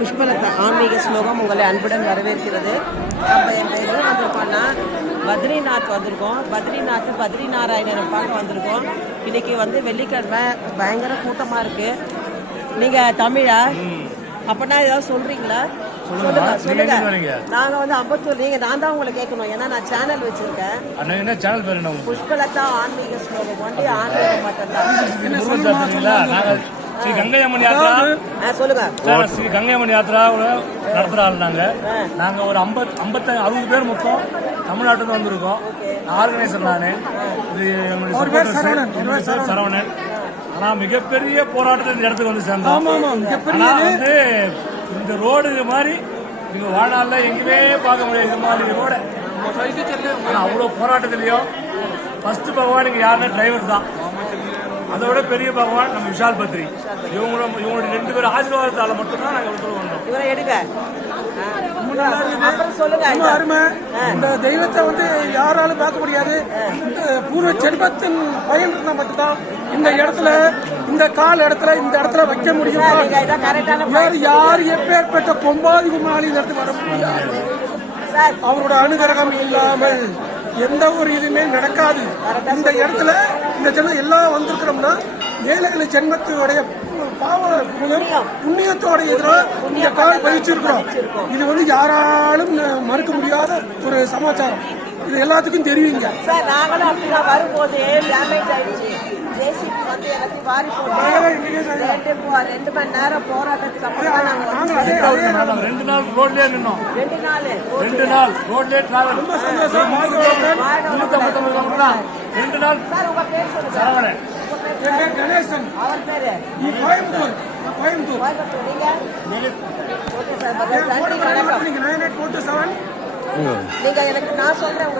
புஷ்பலதா ஆன்மீக ஸ்லோகம் உங்களை அன்புடன் வரவேற்கிறது. நம்ம எங்கே வந்திருக்கோம்னா பத்ரிநாத் வந்திருக்கோம். பத்ரி நாராயணனை பார்க்க வந்திருக்கோம். இன்னைக்கு வெள்ளிக்கிழமை பயங்கர கூட்டமாக இருக்குது. நீங்கள் தமிழா அப்படின்னா ஏதாவது சொல்கிறீங்களா? சொல்லுங்க. நாங்க அம்பத்தூர். நான் தான் உங்களை கேட்கணும், ஏன்னா நான் சேனல் வச்சிருக்கேன். புஷ்பலதா ஆன்மீக ஸ்லோகம் ஒண்டி ஆன்மீகம் மட்டும்தான். ஸ்ரீ கங்கை அம்மன் யாத்திரா சொல்லுங்க. ஸ்ரீ கங்கை அம்மன் யாத்திரா நடத்துற ஆள் நாங்க ஒரு 60 பேர் மொத்தம் தமிழ்நாட்டுல வந்திருக்கோம். ஆர்கனைசர் நானு. இது சரவணன். ஆனா மிகப்பெரிய போராட்டத்தை இந்த இடத்துக்கு வந்து சேர்ந்தோம். இந்த ரோடு இது மாதிரி நீங்க வாழ்நாள்ல எங்கேயுமே பார்க்க முடியாது. இது மாதிரி ரோட அவ்வளவு போராட்டத்திலையும் ஃபர்ஸ்ட் பகவான் இங்க யாருன்னா டிரைவர் தான். அதோட பெரிய பகவான் நம்ம விஷால் பத்ரி. இவங்களோட 2 பேர் ஆசீர்வாதத்தால மட்டும்தான் நாங்க வந்தோம். இந்த தெய்வத்தை யாராலும் பார்க்க முடியாது. பூர்வ ஜென்மத்தின் பயன் இருந்தா மட்டும்தான் இந்த இடத்துல இந்த இடத்துல வைக்க முடியும். யார் எப்பேற்பட்ட கொம்பாதி குமாரி இந்த இடத்துக்கு வர முடியாது. அவரோட அனுகிரகம் இல்லாமல் எந்த ஒரு இதுவுமே நடக்காது. இந்த இடத்துல இந்த ஜென்மம் எல்லாம் வந்திருக்கிறோம்னா ஏழு ஜென்மத்தோடைய பாவ புண்ணியத்தோட இந்த கால் பதிச்சிருக்கிறோம். இது யாராலும் மறுக்க முடியாத ஒரு சமாச்சாரம். இது எல்லாத்துக்கும் தெரியுங்க. வரும்போது 2 மணி நேரம் போராட்டத்துக்கு அப்புறம் 2 நாள் ரோட்லயே நின்னோம். 2 நாள் ரோட்லயே டிராவல். ரொம்ப சந்தோஷம். 2 நாள். சரவணன். கணேசன். அவர் பேரு கோயம்புத்தூர். நீங்க எனக்கு நான் சொல்றேன்.